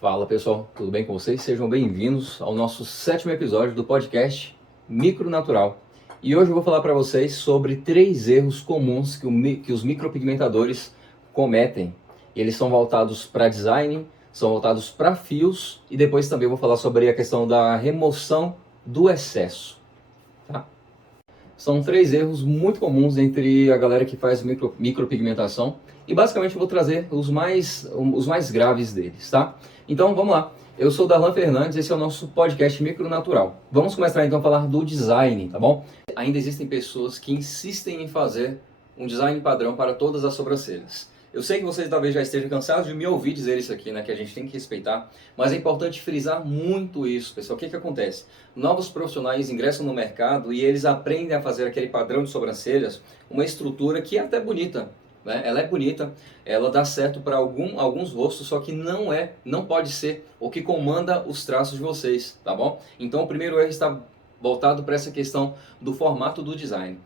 Fala pessoal, tudo bem com vocês? Sejam bem-vindos ao nosso 7º episódio do podcast Micronatural. E hoje eu vou falar para vocês sobre 3 erros comuns que os micropigmentadores cometem. Eles são voltados para design, são voltados para fios e depois também eu vou falar sobre a questão da remoção do excesso. Tá? São 3 erros muito comuns entre a galera que faz micropigmentação e basicamente eu vou trazer os mais graves deles, tá? Então vamos lá, eu sou Darlan Fernandes, esse é o nosso podcast Micronatural. Vamos começar então a falar do design, tá bom? Ainda existem pessoas que insistem em fazer um design padrão para todas as sobrancelhas. Eu sei que vocês talvez já estejam cansados de me ouvir dizer isso aqui, né, que a gente tem que respeitar, mas é importante frisar muito isso, pessoal. O que acontece? Novos profissionais ingressam no mercado e eles aprendem a fazer aquele padrão de sobrancelhas, uma estrutura que é até bonita, né? Ela é bonita, ela dá certo para alguns rostos, só que não pode ser o que comanda os traços de vocês, tá bom? Então o primeiro erro está voltado para essa questão do formato do design.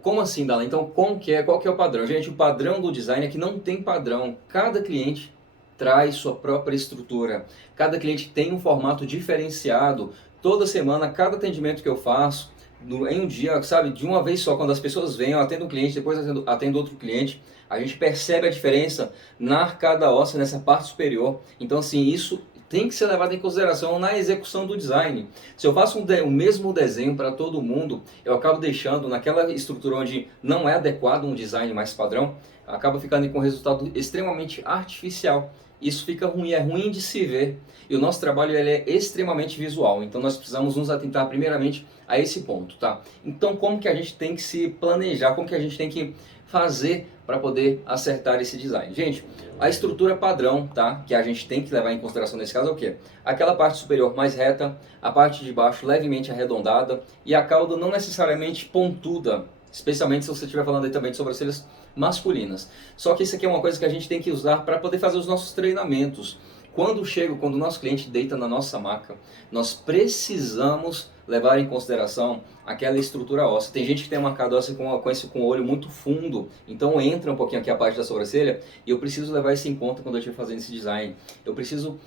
Como assim, Dala? Então, qual que é o padrão? Gente, o padrão do design é que não tem padrão. Cada cliente traz sua própria estrutura. Cada cliente tem um formato diferenciado. Toda semana, cada atendimento que eu faço, em um dia, sabe, de uma vez só, quando as pessoas vêm, eu atendo um cliente, depois atendo outro cliente, a gente percebe a diferença na arcada óssea, nessa parte superior. Então, assim, isso tem que ser levado em consideração na execução do design. Se eu faço o mesmo desenho para todo mundo, eu acabo deixando naquela estrutura onde não é adequado um design mais padrão, acaba ficando com um resultado extremamente artificial. Isso fica ruim, é ruim de se ver. E o nosso trabalho ele é extremamente visual, então nós precisamos nos atentar primeiramente a esse ponto, tá? Então como que a gente tem que se planejar, como que a gente tem que fazer para poder acertar esse design? Gente, a estrutura padrão, tá? Que a gente tem que levar em consideração nesse caso é o quê? Aquela parte superior mais reta, a parte de baixo levemente arredondada e a cauda não necessariamente pontuda, especialmente se você estiver falando aí também de sobrancelhas masculinas. Só que isso aqui é uma coisa que a gente tem que usar para poder fazer os nossos treinamentos. Quando o nosso cliente deita na nossa maca, nós precisamos levar em consideração aquela estrutura óssea. Tem gente que tem uma arcada óssea com o olho muito fundo, então entra um pouquinho aqui a parte da sobrancelha e eu preciso levar isso em conta quando eu estiver fazendo esse design. Eu preciso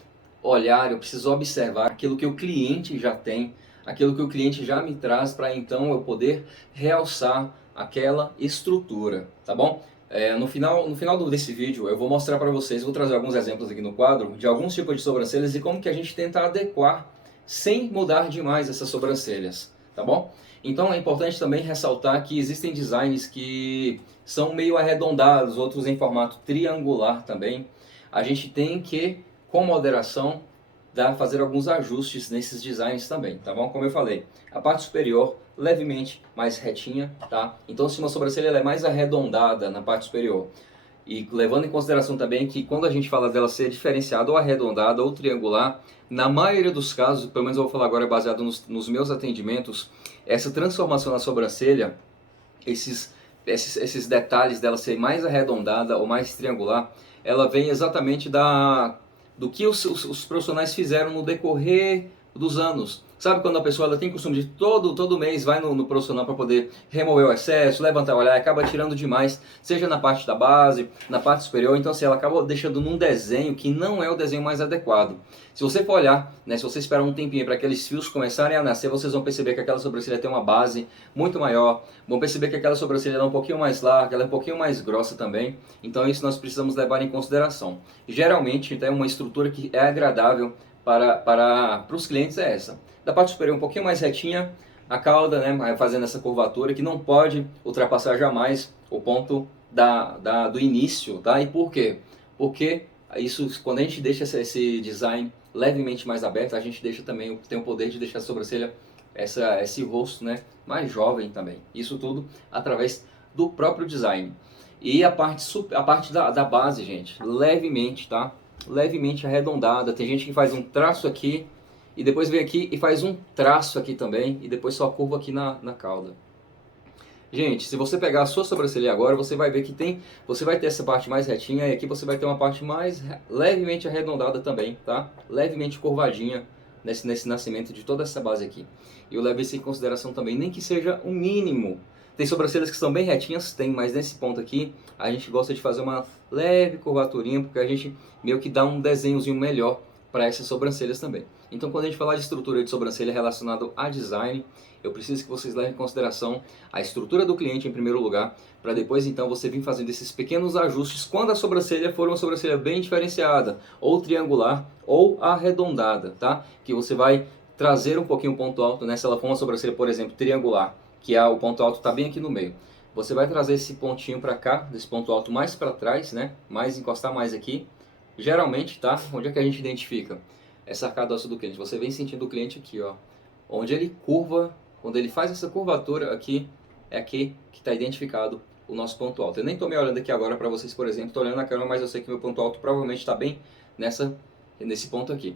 olhar, eu preciso observar aquilo que o cliente já tem, aquilo que o cliente já me traz para então eu poder realçar aquela estrutura, tá bom? No final desse vídeo eu vou mostrar para vocês, vou trazer alguns exemplos aqui no quadro de alguns tipos de sobrancelhas e como que a gente tenta adequar sem mudar demais essas sobrancelhas, tá bom? Então é importante também ressaltar que existem designs que são meio arredondados, outros em formato triangular também. A gente tem que, com moderação, fazer alguns ajustes nesses designs também, tá bom? Como eu falei, a parte superior levemente mais retinha, tá? Então se uma sobrancelha ela é mais arredondada na parte superior e levando em consideração também que quando a gente fala dela ser diferenciada ou arredondada ou triangular, na maioria dos casos, pelo menos eu vou falar agora baseado nos meus atendimentos, essa transformação na sobrancelha, esses detalhes dela ser mais arredondada ou mais triangular, ela vem exatamente do que os profissionais fizeram no decorrer dos anos. Sabe quando a pessoa ela tem costume de todo mês vai no profissional para poder remover o excesso, levantar o olhar, acaba tirando demais, seja na parte da base, na parte superior, então assim, ela acaba deixando num desenho que não é o desenho mais adequado. Se você for olhar, né, se você esperar um tempinho para aqueles fios começarem a nascer, vocês vão perceber que aquela sobrancelha tem uma base muito maior, vão perceber que aquela sobrancelha é um pouquinho mais larga, ela é um pouquinho mais grossa também, então isso nós precisamos levar em consideração. Geralmente, então, uma estrutura que é agradável para os clientes é essa. Da parte superior um pouquinho mais retinha, a cauda, né, fazendo essa curvatura que não pode ultrapassar jamais o ponto do início, tá? E por quê? Porque isso, quando a gente deixa esse design levemente mais aberto, a gente tem o poder de deixar a sobrancelha, esse rosto, né, mais jovem também. Isso tudo através do próprio design. E a parte da base, gente, levemente, tá? Levemente arredondada. Tem gente que faz um traço aqui e depois vem aqui e faz um traço aqui também e depois só curva aqui na cauda. Gente, se você pegar a sua sobrancelha agora, você vai ver que você vai ter essa parte mais retinha e aqui você vai ter uma parte mais levemente arredondada também, tá? Levemente curvadinha nesse nascimento de toda essa base aqui. E eu levo isso em consideração também, nem que seja o mínimo. Tem sobrancelhas que são bem retinhas, tem, mas nesse ponto aqui a gente gosta de fazer uma leve curvaturinha porque a gente meio que dá um desenhozinho melhor para essas sobrancelhas também. Então, quando a gente falar de estrutura de sobrancelha relacionado a design, eu preciso que vocês levem em consideração a estrutura do cliente em primeiro lugar, para depois então você vir fazendo esses pequenos ajustes quando a sobrancelha for uma sobrancelha bem diferenciada, ou triangular, ou arredondada, tá? Que você vai trazer um pouquinho o ponto alto, né? Se ela for uma sobrancelha, por exemplo, triangular, que o ponto alto está bem aqui no meio. Você vai trazer esse pontinho para cá, desse ponto alto mais para trás, né? Mais encostar mais aqui. Geralmente, tá? Onde é que a gente identifica? Essa arcada óssea do cliente. Você vem sentindo o cliente aqui, ó. Onde ele curva, quando ele faz essa curvatura aqui, é aqui que está identificado o nosso ponto alto. Eu nem estou me olhando aqui agora para vocês, por exemplo. Estou olhando na câmera, mas eu sei que meu ponto alto provavelmente está bem nesse ponto aqui.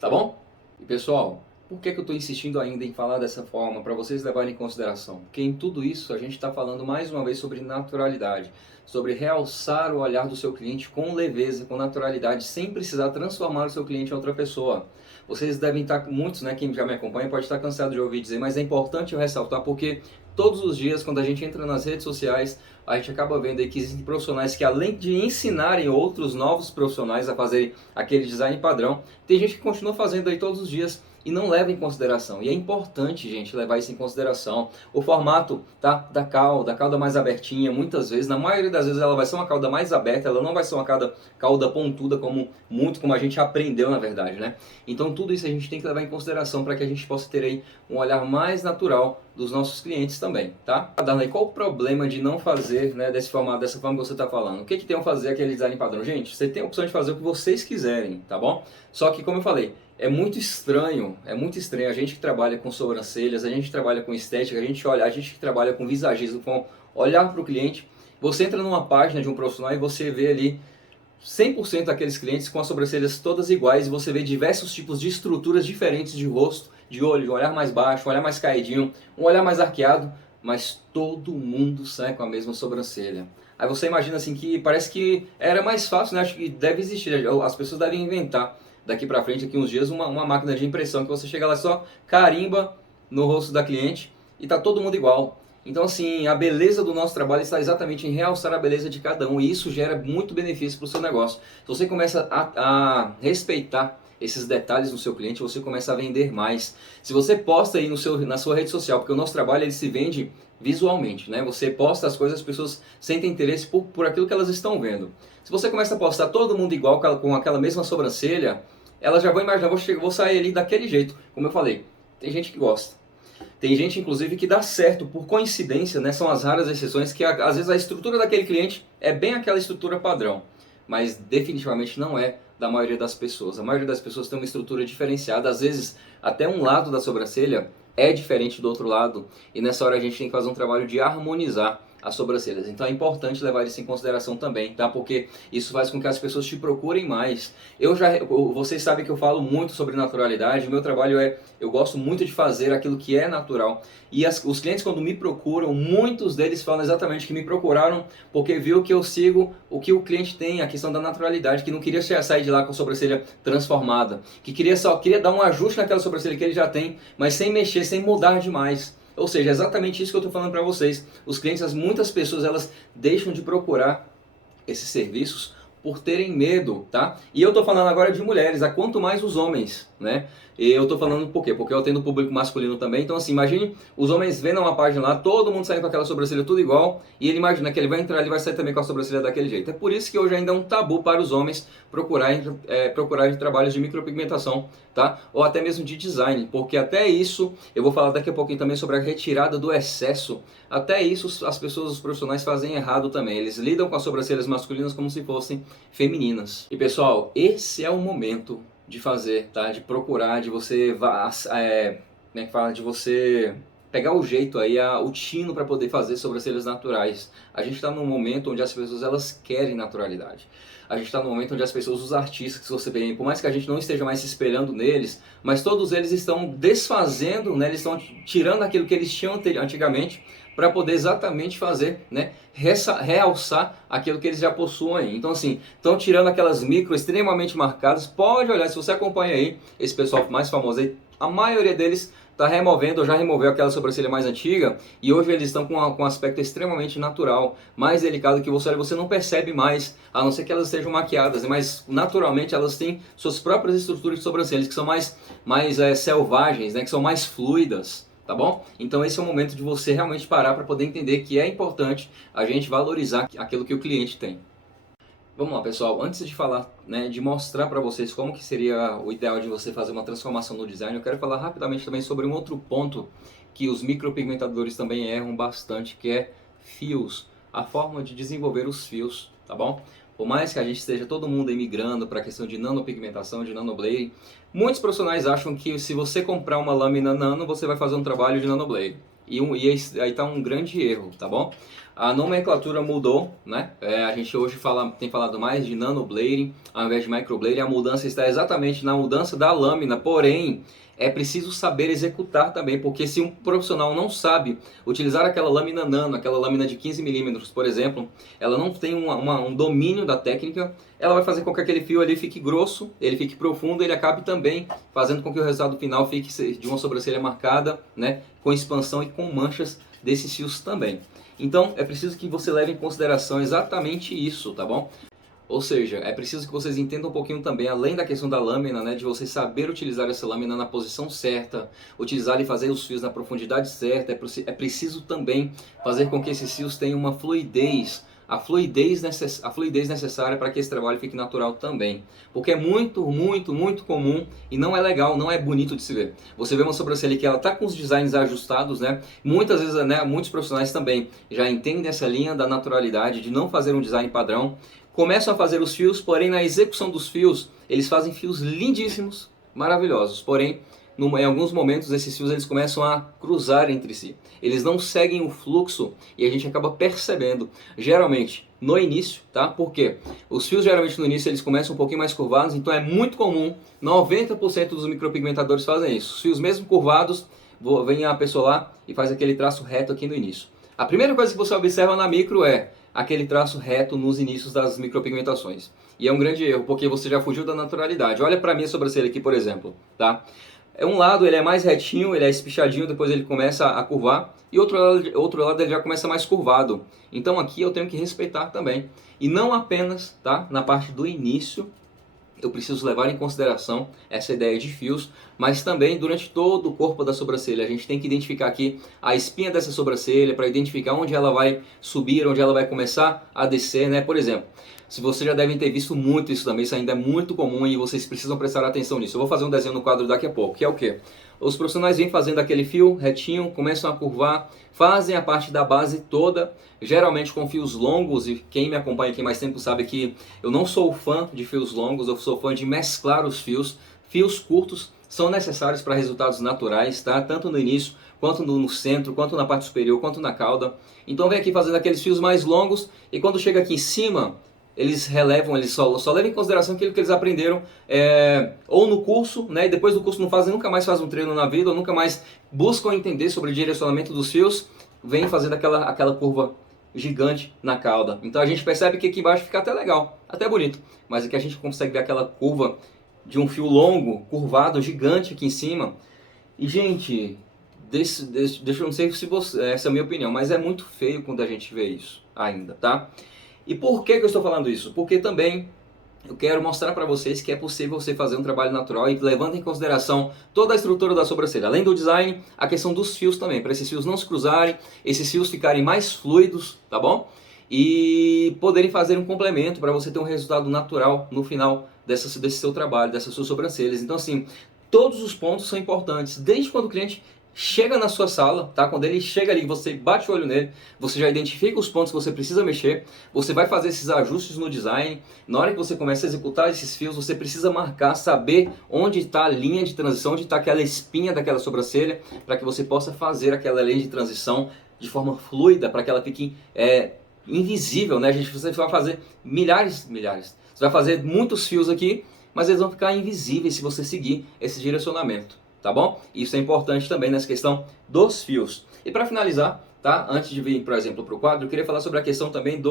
Tá bom? E pessoal, por que eu estou insistindo ainda em falar dessa forma, para vocês levarem em consideração? Porque em tudo isso a gente está falando mais uma vez sobre naturalidade, sobre realçar o olhar do seu cliente com leveza, com naturalidade, sem precisar transformar o seu cliente em outra pessoa. Vocês devem estar, muitos, né, quem já me acompanha pode estar cansado de ouvir dizer, mas é importante eu ressaltar porque todos os dias, quando a gente entra nas redes sociais, a gente acaba vendo aí que existem profissionais que, além de ensinarem outros novos profissionais a fazerem aquele design padrão, tem gente que continua fazendo aí todos os dias e não leva em consideração. E é importante, gente, levar isso em consideração. O formato, tá, da cauda mais abertinha, muitas vezes, na maioria das vezes ela vai ser uma cauda mais aberta, ela não vai ser uma cauda pontuda como a gente aprendeu, na verdade, né? Então tudo isso a gente tem que levar em consideração para que a gente possa ter aí um olhar mais natural dos nossos clientes também, tá? Darley, qual o problema de não fazer, né, desse formato, dessa forma que você está falando? O que tem a fazer aquele design padrão? Gente, você tem a opção de fazer o que vocês quiserem, tá bom? Só que, como eu falei, é muito estranho a gente que trabalha com sobrancelhas, a gente que trabalha com estética, a gente que trabalha com visagismo, com olhar para o cliente, você entra numa página de um profissional e você vê ali 100% daqueles clientes com as sobrancelhas todas iguais e você vê diversos tipos de estruturas diferentes de rosto, de olho, de um olhar mais baixo, um olhar mais caidinho, um olhar mais arqueado, mas todo mundo sai com a mesma sobrancelha. Aí você imagina assim que parece que era mais fácil, né? Acho que deve existir, as pessoas devem inventar daqui pra frente, daqui uns dias, uma máquina de impressão que você chega lá só carimba no rosto da cliente e tá todo mundo igual. Então assim, a beleza do nosso trabalho está exatamente em realçar a beleza de cada um e isso gera muito benefício para o seu negócio. Se você começa a respeitar esses detalhes no seu cliente, você começa a vender mais. Se você posta aí na sua rede social, porque o nosso trabalho ele se vende visualmente, né? Você posta as coisas, as pessoas sentem interesse por aquilo que elas estão vendo. Se você começa a postar todo mundo igual, com aquela mesma sobrancelha, elas já vão imaginar, vou sair ali daquele jeito. Como eu falei, tem gente que gosta. Tem gente, inclusive, que dá certo por coincidência, né? São as raras exceções que, às vezes, a estrutura daquele cliente é bem aquela estrutura padrão. Mas, definitivamente, não é da maioria das pessoas. A maioria das pessoas tem uma estrutura diferenciada. Às vezes, até um lado da sobrancelha é diferente do outro lado. E nessa hora a gente tem que fazer um trabalho de harmonizar as sobrancelhas. Então é importante levar isso em consideração também, tá? Porque isso faz com que as pessoas te procurem mais. Vocês sabem que eu falo muito sobre naturalidade. O meu trabalho eu gosto muito de fazer aquilo que é natural. E os clientes quando me procuram, muitos deles falam exatamente que me procuraram porque viu que eu sigo o que o cliente tem, a questão da naturalidade, que não queria sair de lá com a sobrancelha transformada, que queria dar um ajuste naquela sobrancelha que ele já tem, mas sem mexer, sem mudar demais. Ou seja, é exatamente isso que eu estou falando para vocês. Os clientes, muitas pessoas, elas deixam de procurar esses serviços por terem medo, tá? E eu estou falando agora de mulheres, a quanto mais os homens, né? E eu estou falando por quê? Porque eu atendo público masculino também, então assim, imagine os homens vendo uma página lá, todo mundo saindo com aquela sobrancelha tudo igual, e ele imagina que ele vai entrar, ele vai sair também com a sobrancelha daquele jeito. É por isso que hoje ainda é um tabu para os homens procurarem trabalhos de micropigmentação, tá? Ou até mesmo de design, porque até isso, eu vou falar daqui a pouquinho também sobre a retirada do excesso, até isso as pessoas, os profissionais fazem errado também, eles lidam com as sobrancelhas masculinas como se fossem femininas. E pessoal, esse é o momento de fazer, tá? De procurar, de você de você pegar o jeito aí, o tino para poder fazer sobrancelhas naturais. A gente está num momento onde as pessoas elas querem naturalidade. A gente está num momento onde as pessoas, os artistas que você vê, por mais que a gente não esteja mais se espelhando neles, mas todos eles estão desfazendo, né? Eles estão tirando aquilo que eles tinham antigamente para poder exatamente fazer, né, realçar aquilo que eles já possuem. Então assim, estão tirando aquelas micro extremamente marcadas. Pode olhar, se você acompanha aí esse pessoal mais famoso aí, a maioria deles está removendo ou já removeu aquela sobrancelha mais antiga e hoje eles estão com um aspecto extremamente natural, mais delicado que você não percebe mais, a não ser que elas estejam maquiadas, mas naturalmente elas têm suas próprias estruturas de sobrancelhas que são mais selvagens, né, que são mais fluidas. Tá bom? Então esse é o momento de você realmente parar para poder entender que é importante a gente valorizar aquilo que o cliente tem. Vamos lá, pessoal. Antes de falar, né, de mostrar para vocês como que seria o ideal de você fazer uma transformação no design, eu quero falar rapidamente também sobre um outro ponto que os micropigmentadores também erram bastante, que é fios. A forma de desenvolver os fios, tá bom? Por mais que a gente esteja todo mundo migrando para a questão de nanopigmentação, de nanoblading, muitos profissionais acham que se você comprar uma lâmina nano, você vai fazer um trabalho de nanoblading. E aí está um grande erro, tá bom? A nomenclatura mudou, né? A gente hoje tem falado mais de nanoblading ao invés de microblading. A mudança está exatamente na mudança da lâmina, porém é preciso saber executar também, porque se um profissional não sabe utilizar aquela lâmina nano, aquela lâmina de 15 milímetros, por exemplo, ela não tem um domínio da técnica, ela vai fazer com que aquele fio ali fique grosso, ele fique profundo, ele acabe também fazendo com que o resultado final fique de uma sobrancelha marcada, né, com expansão e com manchas desses fios também. Então é preciso que você leve em consideração exatamente isso, tá bom? Ou seja, é preciso que vocês entendam um pouquinho também, além da questão da lâmina, né, de você saber utilizar essa lâmina na posição certa, utilizar e fazer os fios na profundidade certa. É preciso também fazer com que esses fios tenham uma fluidez, a fluidez necessária para que esse trabalho fique natural também. Porque é muito, muito, muito comum e não é legal, não é bonito de se ver. Você vê uma sobrancelha que ela está com os designs ajustados, né? Muitas vezes, né, muitos profissionais também já entendem essa linha da naturalidade, de não fazer um design padrão. Começam a fazer os fios, porém na execução dos fios, eles fazem fios lindíssimos, maravilhosos. Porém, em alguns momentos esses fios eles começam a cruzar entre si. Eles não seguem o fluxo e a gente acaba percebendo, geralmente no início, tá? Por quê? Os fios geralmente no início eles começam um pouquinho mais curvados, então é muito comum, 90% dos micropigmentadores fazem isso. Os fios mesmo curvados, vem a pessoa lá e faz aquele traço reto aqui no início. A primeira coisa que você observa na micro é aquele traço reto nos inícios das micropigmentações. E é um grande erro, porque você já fugiu da naturalidade. Olha pra minha sobrancelha aqui, por exemplo, tá? Um lado ele é mais retinho, ele é espichadinho, depois ele começa a curvar, e outro lado ele já começa mais curvado. Então aqui eu tenho que respeitar também. E não apenas, tá, na parte do início, eu preciso levar em consideração essa ideia de fios, mas também durante todo o corpo da sobrancelha. A gente tem que identificar aqui a espinha dessa sobrancelha para identificar onde ela vai subir, onde ela vai começar a descer, né? Por exemplo, se vocês já devem ter visto muito isso também, isso ainda é muito comum e vocês precisam prestar atenção nisso. Eu vou fazer um desenho no quadro daqui a pouco, que é o quê? Os profissionais vêm fazendo aquele fio retinho, começam a curvar, fazem a parte da base toda, geralmente com fios longos, e quem me acompanha aqui mais tempo sabe que eu não sou fã de fios longos, eu sou fã de mesclar os fios. Fios curtos são necessários para resultados naturais, tá? Tanto no início, quanto no centro, quanto na parte superior, quanto na cauda. Então vem aqui fazendo aqueles fios mais longos, e quando chega aqui em cima, eles relevam, eles só levam em consideração aquilo que eles aprenderam ou no curso, né? E depois do curso nunca mais fazem um treino na vida, ou nunca mais buscam entender sobre o direcionamento dos fios, vem fazendo aquela curva gigante na cauda. Então a gente percebe que aqui embaixo fica até legal, até bonito, mas aqui a gente consegue ver aquela curva de um fio longo, curvado, gigante aqui em cima. E gente, deixa eu não sei se essa é a minha opinião, mas é muito feio quando a gente vê isso ainda, tá? E por que eu estou falando isso? Porque também eu quero mostrar para vocês que é possível você fazer um trabalho natural e levando em consideração toda a estrutura da sobrancelha. Além do design, a questão dos fios também, para esses fios não se cruzarem, esses fios ficarem mais fluidos, tá bom? E poderem fazer um complemento para você ter um resultado natural no final desse seu trabalho, dessas suas sobrancelhas. Então assim, todos os pontos são importantes, desde quando o cliente chega na sua sala, tá? Quando ele chega ali, você bate o olho nele, você já identifica os pontos que você precisa mexer, você vai fazer esses ajustes no design. Na hora que você começa a executar esses fios, você precisa marcar, saber onde está a linha de transição, onde está aquela espinha daquela sobrancelha, para que você possa fazer aquela linha de transição de forma fluida, para que ela fique invisível, né? Você vai fazer milhares, você vai fazer muitos fios aqui, mas eles vão ficar invisíveis se você seguir esse direcionamento. Tá bom? Isso é importante também nessa questão dos fios. E para finalizar, tá? Antes de vir, por exemplo, para o quadro, eu queria falar sobre a questão também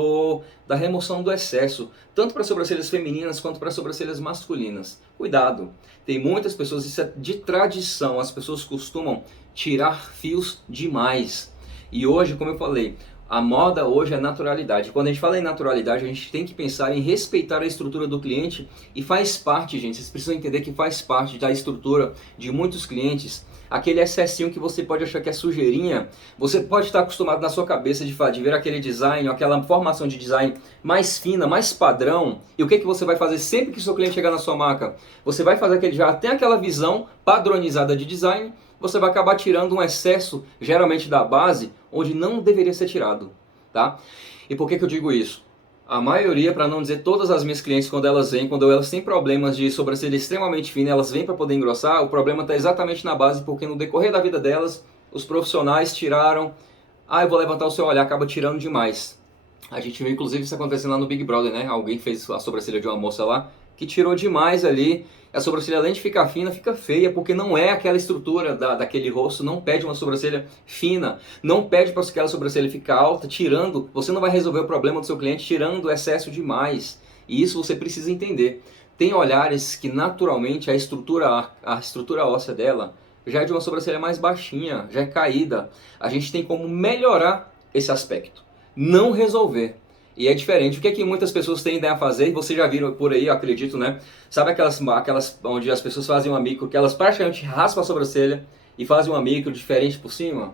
da remoção do excesso, tanto para sobrancelhas femininas quanto para sobrancelhas masculinas. Cuidado, tem muitas pessoas, isso é de tradição, as pessoas costumam tirar fios demais. E hoje, como eu falei, a moda hoje é naturalidade. Quando a gente fala em naturalidade, a gente tem que pensar em respeitar a estrutura do cliente e faz parte, gente, vocês precisam entender que faz parte da estrutura de muitos clientes. Aquele excessinho que você pode achar que é sujeirinha, você pode estar acostumado na sua cabeça de ver aquele design, aquela formação de design mais fina, mais padrão. E o que você vai fazer sempre que o seu cliente chegar na sua marca? Você vai fazer aquele, já tem aquela visão padronizada de design, você vai acabar tirando um excesso, geralmente da base, onde não deveria ser tirado, tá? E por que eu digo isso? A maioria, para não dizer todas as minhas clientes, quando elas têm problemas de sobrancelha extremamente fina, elas vêm para poder engrossar, o problema está exatamente na base, porque no decorrer da vida delas, os profissionais tiraram, eu vou levantar o seu olhar, acaba tirando demais. A gente viu inclusive isso acontecendo lá no Big Brother, né? Alguém fez a sobrancelha de uma moça lá, que tirou demais ali. A sobrancelha, além de ficar fina, fica feia, porque não é aquela estrutura daquele rosto, não pede uma sobrancelha fina, não pede para aquela sobrancelha ficar alta, tirando, você não vai resolver o problema do seu cliente tirando o excesso demais. E isso você precisa entender. Tem olhares que naturalmente a estrutura óssea dela já é de uma sobrancelha mais baixinha, já é caída. A gente tem como melhorar esse aspecto, não resolver. E é diferente. O que é que muitas pessoas tendem a fazer, e vocês já viram por aí, eu acredito, né? Sabe aquelas onde as pessoas fazem uma micro, que elas praticamente raspam a sobrancelha e fazem uma micro diferente por cima?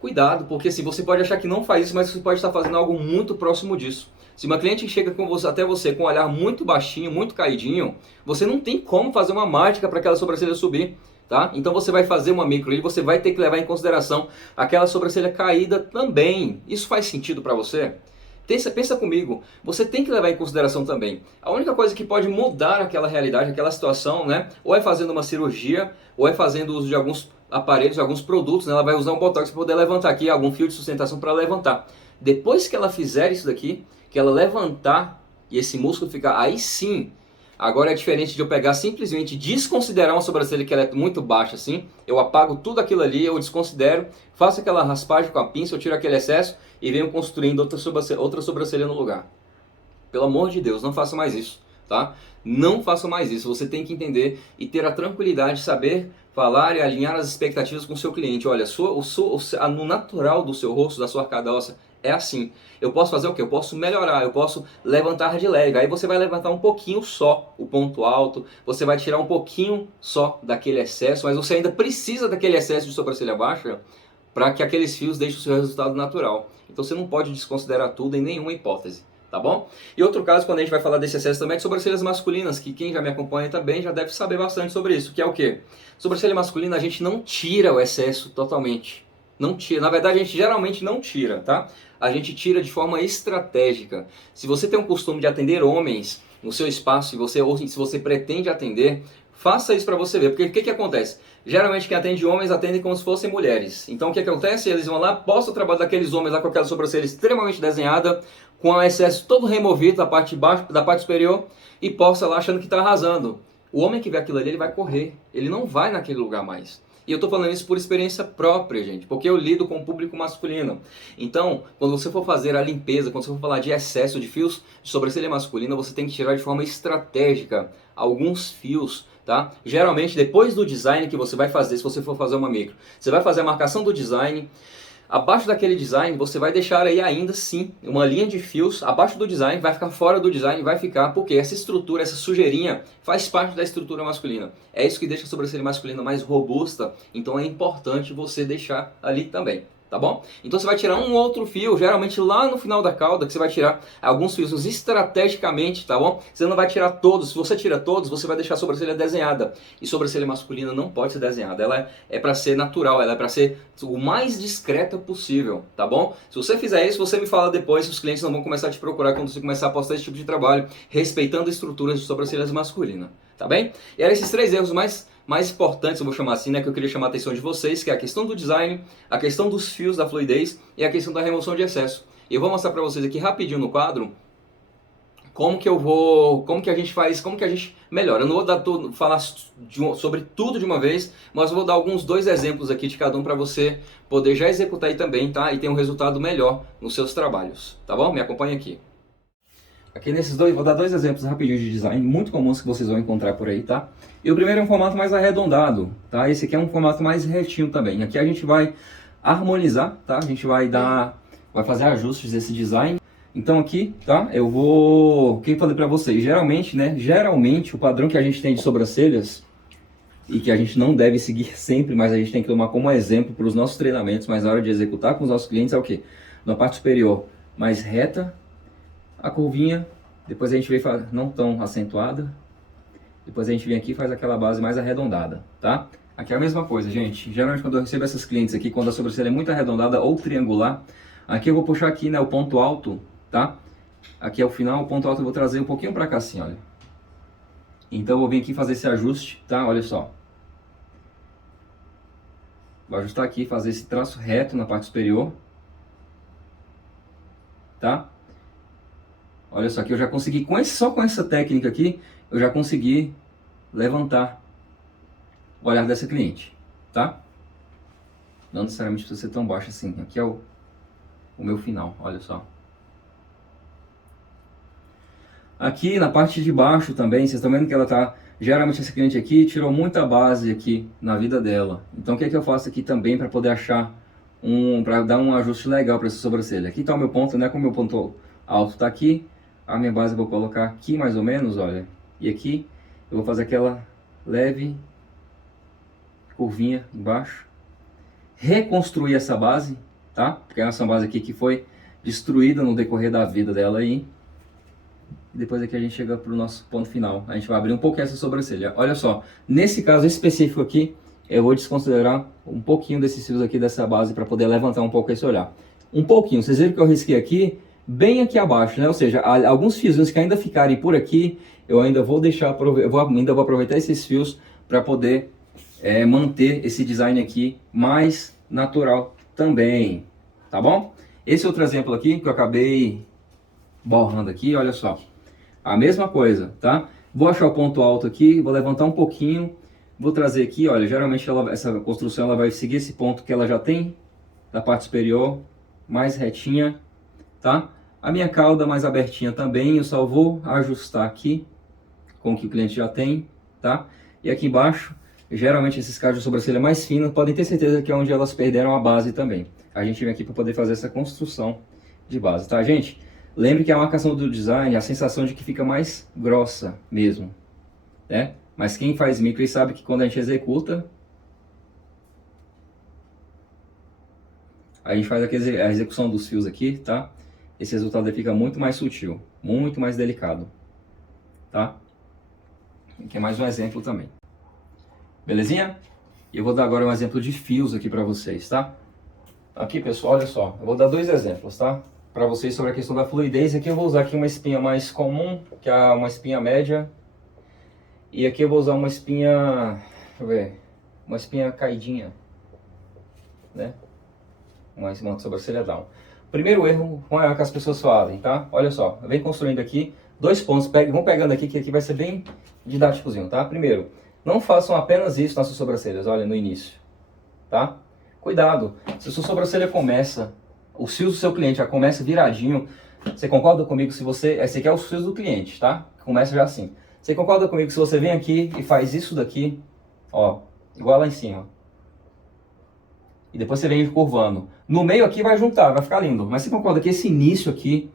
Cuidado, porque assim, você pode achar que não faz isso, mas você pode estar fazendo algo muito próximo disso. Se uma cliente chega até você com um olhar muito baixinho, muito caidinho, você não tem como fazer uma mágica para aquela sobrancelha subir. Tá? Então você vai fazer uma micro e você vai ter que levar em consideração aquela sobrancelha caída também. Isso faz sentido para você? Pensa comigo, você tem que levar em consideração também. A única coisa que pode mudar aquela realidade, aquela situação, né? Ou é fazendo uma cirurgia, ou é fazendo uso de alguns aparelhos, alguns produtos, né? Ela vai usar um botox para poder levantar aqui, algum fio de sustentação para levantar. Depois que ela fizer isso daqui, que ela levantar e esse músculo ficar, aí sim. Agora é diferente de eu pegar simplesmente desconsiderar uma sobrancelha que ela é muito baixa assim, eu apago tudo aquilo ali, eu desconsidero, faço aquela raspagem com a pinça, eu tiro aquele excesso e venho construindo outra sobrancelha no lugar. Pelo amor de Deus, não faça mais isso, tá? Não faça mais isso, você tem que entender e ter a tranquilidade de saber falar e alinhar as expectativas com o seu cliente. Olha, no natural do seu rosto, da sua arcada óssea, é assim. Eu posso fazer o quê? Eu posso melhorar, eu posso levantar de leve. Aí você vai levantar um pouquinho só o ponto alto, você vai tirar um pouquinho só daquele excesso, mas você ainda precisa daquele excesso de sobrancelha baixa para que aqueles fios deixem o seu resultado natural. Então você não pode desconsiderar tudo em nenhuma hipótese, tá bom? E outro caso, quando a gente vai falar desse excesso também, é de sobrancelhas masculinas, que quem já me acompanha também já deve saber bastante sobre isso, que é o quê? Sobrancelha masculina, a gente não tira o excesso totalmente. Não tira, na verdade a gente geralmente não tira, tá? A gente tira de forma estratégica. Se você tem o costume de atender homens no seu espaço, ou se você pretende atender, faça isso para você ver, porque o que acontece? Geralmente quem atende homens atende como se fossem mulheres. Então o que acontece? Eles vão lá, postam o trabalho daqueles homens lá com aquela sobrancelha extremamente desenhada, com o excesso todo removido da parte de baixo, da parte superior, e posta lá achando que está arrasando. O homem que vê aquilo ali, ele vai correr, ele não vai naquele lugar mais. E eu estou falando isso por experiência própria, gente, porque eu lido com o público masculino. Então, quando você for fazer a limpeza, quando você for falar de excesso de fios de sobrancelha masculina, você tem que tirar de forma estratégica alguns fios, tá? Geralmente, depois do design que você vai fazer, se você for fazer uma micro, você vai fazer a marcação do design. Abaixo daquele design, você vai deixar aí ainda sim uma linha de fios abaixo do design, vai ficar fora do design, vai ficar porque essa estrutura, essa sujeirinha faz parte da estrutura masculina. É isso que deixa a sobrancelha masculina mais robusta, então é importante você deixar ali também. Tá bom? Então você vai tirar um outro fio, geralmente lá no final da cauda, que você vai tirar alguns fios estrategicamente, tá bom? Você não vai tirar todos, se você tira todos, você vai deixar a sobrancelha desenhada. E sobrancelha masculina não pode ser desenhada, ela é para ser natural, ela é para ser o mais discreta possível, tá bom? Se você fizer isso, você me fala depois, os clientes não vão começar a te procurar quando você começar a postar esse tipo de trabalho, respeitando estruturas de sobrancelhas masculinas, tá bem? E eram esses 3 erros mais importantes, eu vou chamar assim, né, que eu queria chamar a atenção de vocês, que é a questão do design, a questão dos fios, da fluidez e a questão da remoção de excesso. E eu vou mostrar para vocês aqui rapidinho no quadro como que a gente faz, como que a gente melhora. Eu não vou falar sobre tudo de uma vez, mas eu vou dar alguns 2 exemplos aqui de cada um para você poder já executar aí também, tá? E ter um resultado melhor nos seus trabalhos, tá bom? Me acompanha aqui. Aqui nesses dois, vou dar 2 exemplos rapidinho de design muito comuns que vocês vão encontrar por aí, tá? E o primeiro é um formato mais arredondado, tá? Esse aqui é um formato mais retinho também. Aqui a gente vai harmonizar, tá? A gente vai fazer ajustes desse design. Então aqui, tá? Eu vou, o que eu falei pra vocês, geralmente, né? Geralmente o padrão que a gente tem de sobrancelhas e que a gente não deve seguir sempre, mas a gente tem que tomar como exemplo para os nossos treinamentos, mas na hora de executar com os nossos clientes é o quê? Na parte superior mais reta, a curvinha, depois a gente vem não tão acentuada, depois a gente vem aqui e faz aquela base mais arredondada, tá? Aqui é a mesma coisa, gente. Geralmente quando eu recebo essas clientes aqui, quando a sobrancelha é muito arredondada ou triangular, aqui eu vou puxar aqui, né, o ponto alto, tá? Aqui é o final, o ponto alto eu vou trazer um pouquinho pra cá assim, olha. Então eu vou vir aqui fazer esse ajuste, tá? Olha só. Vou ajustar aqui, fazer esse traço reto na parte superior, tá? Olha só, que eu já consegui, só com essa técnica aqui, eu já consegui levantar o olhar dessa cliente, tá? Não necessariamente precisa ser tão baixo assim. Aqui é o meu final, olha só. Aqui na parte de baixo também, vocês estão vendo que ela tá... Geralmente essa cliente aqui tirou muita base aqui na vida dela. Então o que é que eu faço aqui também para poder achar para dar um ajuste legal para essa sobrancelha? Aqui está o meu ponto, né? Como o meu ponto alto está aqui, a minha base eu vou colocar aqui mais ou menos, olha. E aqui eu vou fazer aquela leve curvinha embaixo. Reconstruir essa base, tá? Porque é essa base aqui que foi destruída no decorrer da vida dela aí. E depois aqui a gente chega para o nosso ponto final. A gente vai abrir um pouquinho essa sobrancelha. Olha só, nesse caso específico aqui, eu vou desconsiderar um pouquinho desses fios aqui dessa base para poder levantar um pouco esse olhar. Um pouquinho, vocês viram que eu risquei aqui, bem aqui abaixo, né? Ou seja, alguns fiozinhos que ainda ficarem por aqui, eu ainda vou deixar, ainda vou aproveitar esses fios para poder manter esse design aqui mais natural também, tá bom? Esse outro exemplo aqui que eu acabei borrando aqui, olha só. A mesma coisa, tá? Vou achar o ponto alto aqui, vou levantar um pouquinho, vou trazer aqui, olha, geralmente essa construção ela vai seguir esse ponto que ela já tem, da parte superior, mais retinha, tá? A minha cauda mais abertinha também, eu só vou ajustar aqui, com o que o cliente já tem, tá? E aqui embaixo, geralmente esses casos de sobrancelha mais finos, podem ter certeza que é onde elas perderam a base também. A gente vem aqui para poder fazer essa construção de base, tá, gente? Lembre que a marcação do design, a sensação de que fica mais grossa mesmo, né? Mas quem faz micro sabe que quando a gente executa, a gente faz aqui a execução dos fios aqui, tá? Esse resultado fica muito mais sutil, muito mais delicado, tá? Aqui é mais um exemplo também. Belezinha? E eu vou dar agora um exemplo de fios aqui para vocês, tá? Aqui, pessoal, olha só, eu vou dar 2 exemplos, tá? Para vocês sobre a questão da fluidez. Aqui eu vou usar aqui uma espinha mais comum, que é uma espinha média. E aqui eu vou usar uma espinha, deixa eu ver, uma espinha caidinha, né? Uma sobrancelha down. Primeiro erro é que as pessoas fazem, tá? Olha só, vem construindo aqui 2 pontos, vão pegando aqui, que aqui vai ser bem didáticozinho, tá? Primeiro, não façam apenas isso nas suas sobrancelhas, olha, no início, tá? Cuidado, se a sua sobrancelha começa, os fios do seu cliente já começa viradinho, você concorda comigo se você... Esse aqui é os fios do cliente, tá? Começa já assim. Você concorda comigo se você vem aqui e faz isso daqui, ó, igual lá em cima. E depois você vem curvando. No meio aqui vai juntar, vai ficar lindo. Mas você concorda que esse início aqui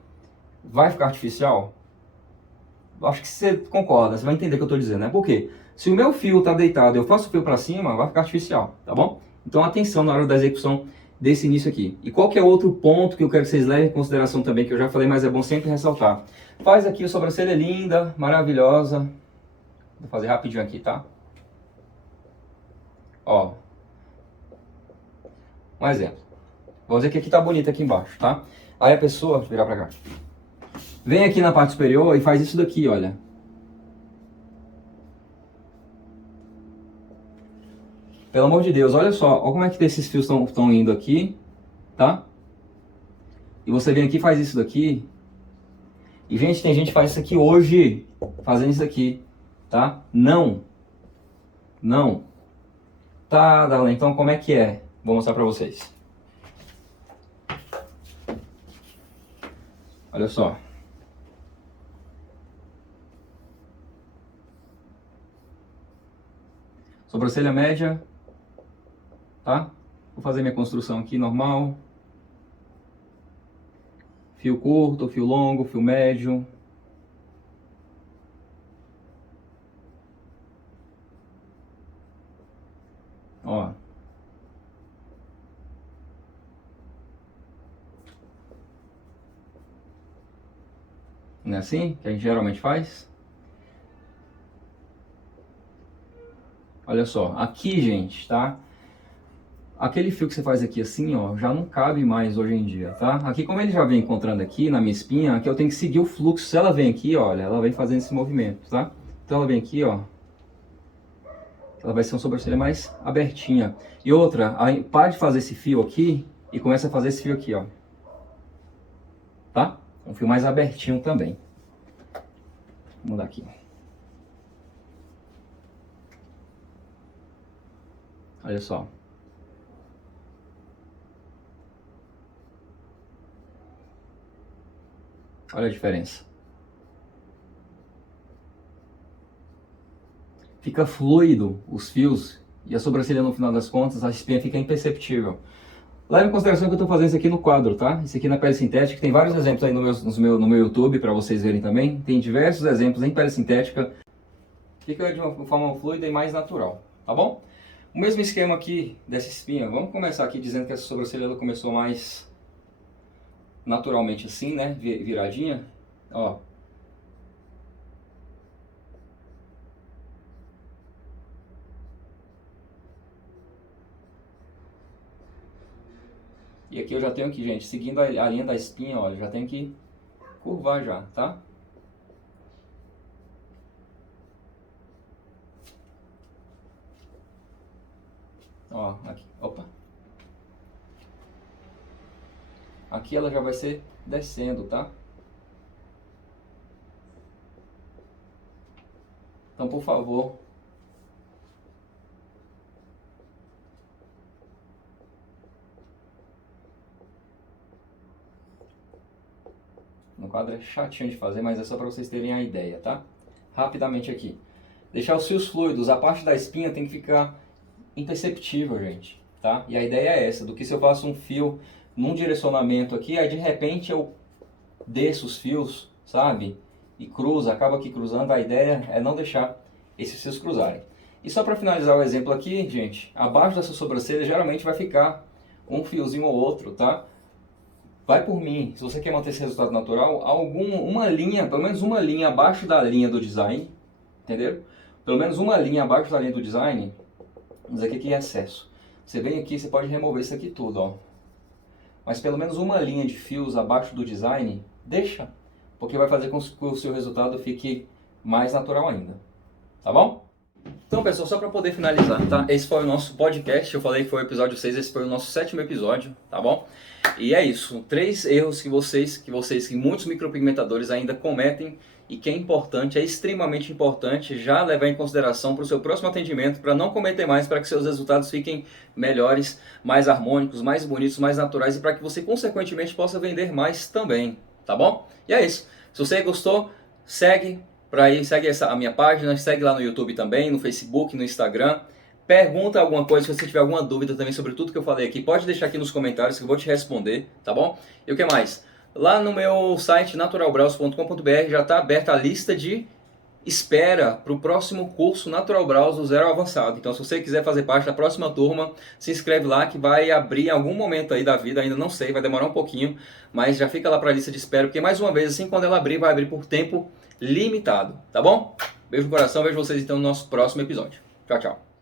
vai ficar artificial? Acho que você concorda, você vai entender o que eu estou dizendo, né? Por quê? Se o meu fio está deitado e eu faço o fio para cima, vai ficar artificial, tá bom? Então atenção na hora da execução desse início aqui. E qual que é outro ponto que eu quero que vocês levem em consideração também, que eu já falei, mas é bom sempre ressaltar. Faz aqui a sobrancelha linda, maravilhosa. Vou fazer rapidinho aqui, tá? Ó. Um exemplo. Vamos dizer que aqui tá bonito aqui embaixo, tá? Aí a pessoa, deixa eu virar pra cá. Vem aqui na parte superior e faz isso daqui, olha. Pelo amor de Deus, olha só. Olha como é que esses fios estão indo aqui, tá? E você vem aqui e faz isso daqui. E, gente, tem gente que faz isso aqui hoje, fazendo isso aqui, tá? Não. Não. Tá, Darlan, então como é que é? Vou mostrar pra vocês. Olha só. Sobrancelha média, tá? Vou fazer minha construção aqui normal. Fio curto, fio longo, fio médio. Ó. Não é assim que a gente geralmente faz? Olha só, aqui, gente, tá? Aquele fio que você faz aqui assim, ó, já não cabe mais hoje em dia, tá? Aqui, como ele já vem encontrando aqui na minha espinha, aqui eu tenho que seguir o fluxo. Se ela vem aqui, olha, ela vem fazendo esse movimento, tá? Então ela vem aqui, ó. Ela vai ser uma sobrancelha mais abertinha. E outra, aí, para de fazer esse fio aqui e começa a fazer esse fio aqui, ó. Tá? Um fio mais abertinho também. Vou mudar aqui. Olha só. Olha a diferença. Fica fluido os fios e a sobrancelha no final das contas, a espinha fica imperceptível. Leve em consideração que eu estou fazendo isso aqui no quadro, tá? Isso aqui na pele sintética, tem vários exemplos aí no meu YouTube para vocês verem também. Tem diversos exemplos em pele sintética. Fica de uma forma fluida e mais natural, tá bom? O mesmo esquema aqui dessa espinha. Vamos começar aqui dizendo que essa sobrancelha ela começou mais naturalmente assim, né? Viradinha. Ó. E aqui eu já tenho aqui, gente, seguindo a linha da espinha, olha, já tenho que curvar já, tá? Ó, aqui, opa. Aqui ela já vai ser descendo, tá? Então, por favor, no quadro é chatinho de fazer, mas é só para vocês terem a ideia, tá? Rapidamente aqui. Deixar os fios fluidos, a parte da espinha tem que ficar imperceptível, gente, tá? E a ideia é essa, do que se eu faço um fio num direcionamento aqui, aí de repente eu desço os fios, sabe? E cruza, acaba aqui cruzando, a ideia é não deixar esses fios cruzarem. E só para finalizar o exemplo aqui, gente, abaixo dessa sobrancelha geralmente vai ficar um fiozinho ou outro, tá? Vai por mim, se você quer manter esse resultado natural, uma linha, pelo menos uma linha abaixo da linha do design, entendeu? Pelo menos uma linha abaixo da linha do design, vamos dizer que é excesso. Você vem aqui, você pode remover isso aqui tudo, ó. Mas pelo menos uma linha de fios abaixo do design, deixa, porque vai fazer com que o seu resultado fique mais natural ainda, tá bom? Então, pessoal, só para poder finalizar, tá? Esse foi o nosso podcast, eu falei que foi o episódio 6, esse foi o nosso 7º episódio, tá bom? E é isso, 3 erros que muitos micropigmentadores ainda cometem e que é importante, é extremamente importante já levar em consideração para o seu próximo atendimento, para não cometer mais, para que seus resultados fiquem melhores, mais harmônicos, mais bonitos, mais naturais e para que você consequentemente possa vender mais também, tá bom? E é isso, se você gostou, segue a minha página, segue lá no YouTube também, no Facebook, no Instagram. Pergunta alguma coisa, se você tiver alguma dúvida também sobre tudo que eu falei aqui, pode deixar aqui nos comentários que eu vou te responder, tá bom? E o que mais? Lá no meu site naturalbrows.com.br já está aberta a lista de espera para o próximo curso Natural Brows do Zero ao Avançado. Então, se você quiser fazer parte da próxima turma, se inscreve lá que vai abrir em algum momento aí da vida, ainda não sei, vai demorar um pouquinho, mas já fica lá para a lista de espera, porque mais uma vez, assim, quando ela abrir, vai abrir por tempo limitado, tá bom? Beijo no coração, vejo vocês então no nosso próximo episódio. Tchau, tchau.